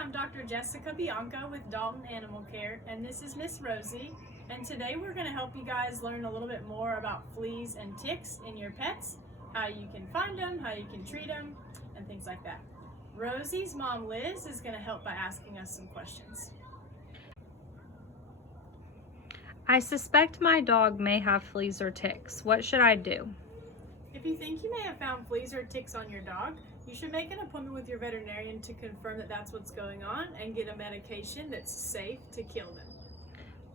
I'm Dr. Jessica Bianco with Dalton Animal Care, and this is Miss Rosie. And today we're going to help you guys learn a little bit more about fleas and ticks in your pets, how you can find them, how you can treat them, and things like that. Rosie's mom, Liz, is going to help by asking us some questions. I suspect my dog may have fleas or ticks. What should I do? If you think you may have found fleas or ticks on your dog, you should make an appointment with your veterinarian to confirm that that's what's going on and get a medication that's safe to kill them.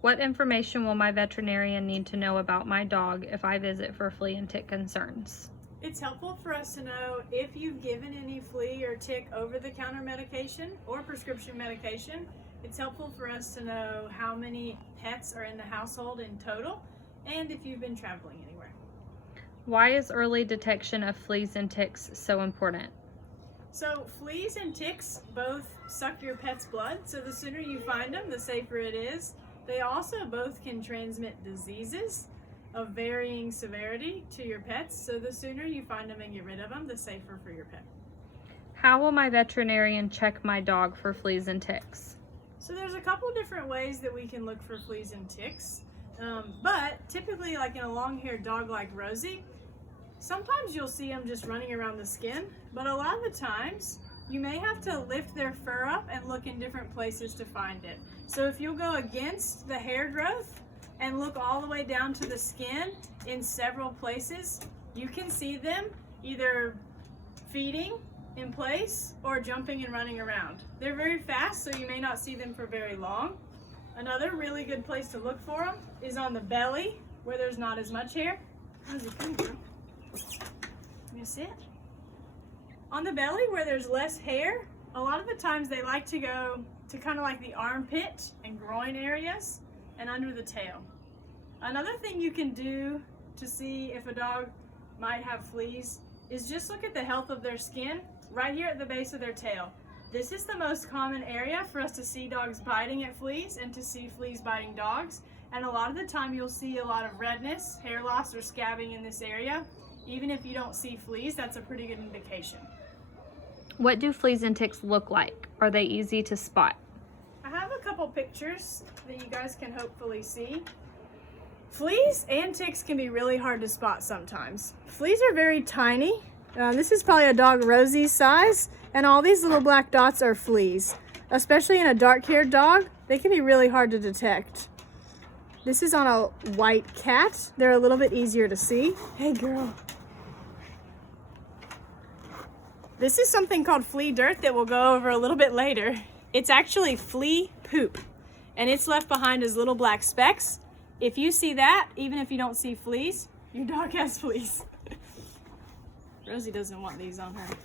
What information will my veterinarian need to know about my dog if I visit for flea and tick concerns? It's helpful for us to know if you've given any flea or tick over-the-counter medication or prescription medication. It's helpful for us to know how many pets are in the household in total and if you've been traveling anywhere. Why is early detection of fleas and ticks so important? So fleas and ticks both suck your pet's blood, so the sooner you find them, the safer it is. They also both can transmit diseases of varying severity to your pets, so the sooner you find them and get rid of them, the safer for your pet. How will my veterinarian check my dog for fleas and ticks? So there's a couple different ways that we can look for fleas and ticks, but typically, like in a long-haired dog like Rosie, sometimes you'll see them just running around the skin, but a lot of the times you may have to lift their fur up and look in different places to find it. So if you'll go against the hair growth and look all the way down to the skin in several places, you can see them either feeding in place or jumping and running around. They're very fast, so you may not see them for very long. Another really good place to look for them is on the belly where there's not as much hair. How's it coming from? You sit? On the belly where there's less hair, a lot of the times they like to go to kind of like the armpit and groin areas and under the tail. Another thing you can do to see if a dog might have fleas is just look at the health of their skin right here at the base of their tail. This is the most common area for us to see dogs biting at fleas and to see fleas biting dogs. And a lot of the time you'll see a lot of redness, hair loss, or scabbing in this area. Even if you don't see fleas, that's a pretty good indication. What do fleas and ticks look like? Are they easy to spot? I have a couple pictures that you guys can hopefully see. Fleas and ticks can be really hard to spot sometimes. Fleas are very tiny. This is probably a dog Rosie's size, and all these little black dots are fleas. Especially in a dark-haired dog, they can be really hard to detect. This is on a white cat. They're a little bit easier to see. Hey girl. This is something called flea dirt that we'll go over a little bit later. It's actually flea poop, and it's left behind as little black specks. If you see that, even if you don't see fleas, your dog has fleas. Rosie doesn't want these on her.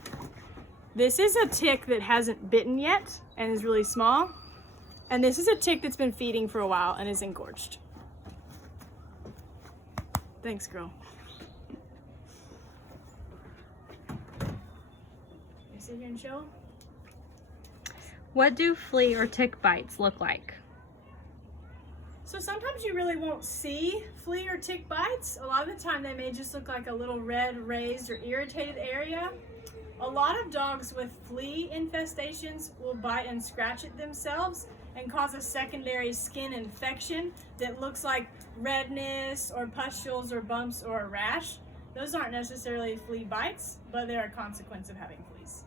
This is a tick that hasn't bitten yet and is really small. And this is a tick that's been feeding for a while and is engorged. Thanks, girl. Sit here and show. What do flea or tick bites look like? So sometimes you really won't see flea or tick bites. A lot of the time they may just look like a little red, raised, or irritated area. A lot of dogs with flea infestations will bite and scratch at themselves and cause a secondary skin infection that looks like redness or pustules or bumps or a rash. Those aren't necessarily flea bites, but they're a consequence of having fleas.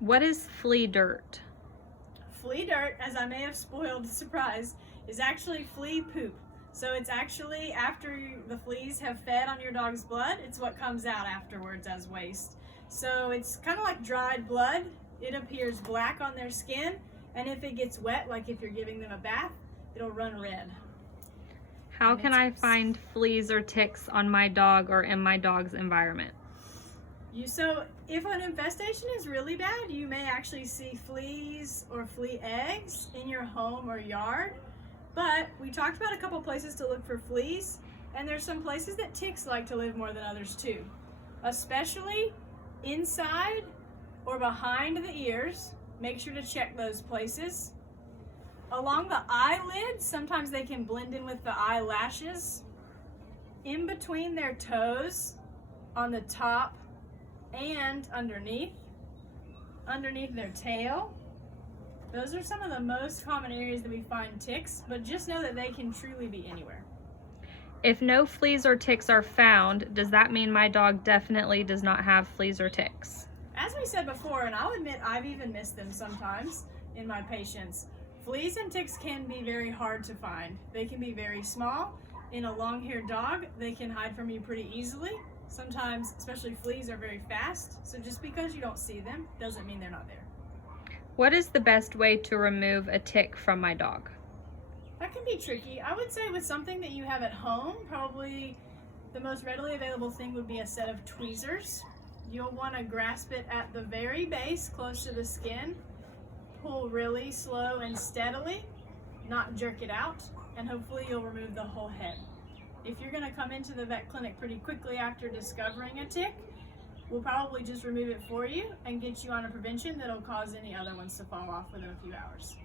What is flea dirt? Flea dirt, as I may have spoiled the surprise, is actually flea poop. So it's actually after the fleas have fed on your dog's blood, it's what comes out afterwards as waste. So it's kind of like dried blood. It appears black on their skin, and if it gets wet, like if you're giving them a bath, it'll run red. How can I find fleas or ticks on my dog or in my dog's environment? So if an infestation is really bad, you may actually see fleas or flea eggs in your home or yard. But we talked about a couple places to look for fleas, and there's some places that ticks like to live more than others too, especially inside or behind the ears. Make sure to check those places. Along the eyelids, sometimes they can blend in with the eyelashes. In between their toes, on the top and underneath their tail, Those are some of the most common areas that we find ticks, but just know that they can truly be anywhere. If no fleas or ticks are found, does that mean my dog definitely does not have fleas or ticks? As we said before, and I'll admit I've even missed them sometimes in my patients, fleas and ticks can be very hard to find. They can be very small. In a long-haired dog, they can hide from you pretty easily. Sometimes, especially fleas, are very fast, so just because you don't see them doesn't mean they're not there. What is the best way to remove a tick from my dog? That can be tricky. I would say with something that you have at home, probably the most readily available thing would be a set of tweezers. You'll want to grasp it at the very base, close to the skin. Pull really slow and steadily, not jerk it out, and hopefully you'll remove the whole head. If you're going to come into the vet clinic pretty quickly after discovering a tick, we'll probably just remove it for you and get you on a prevention that'll cause any other ones to fall off within a few hours.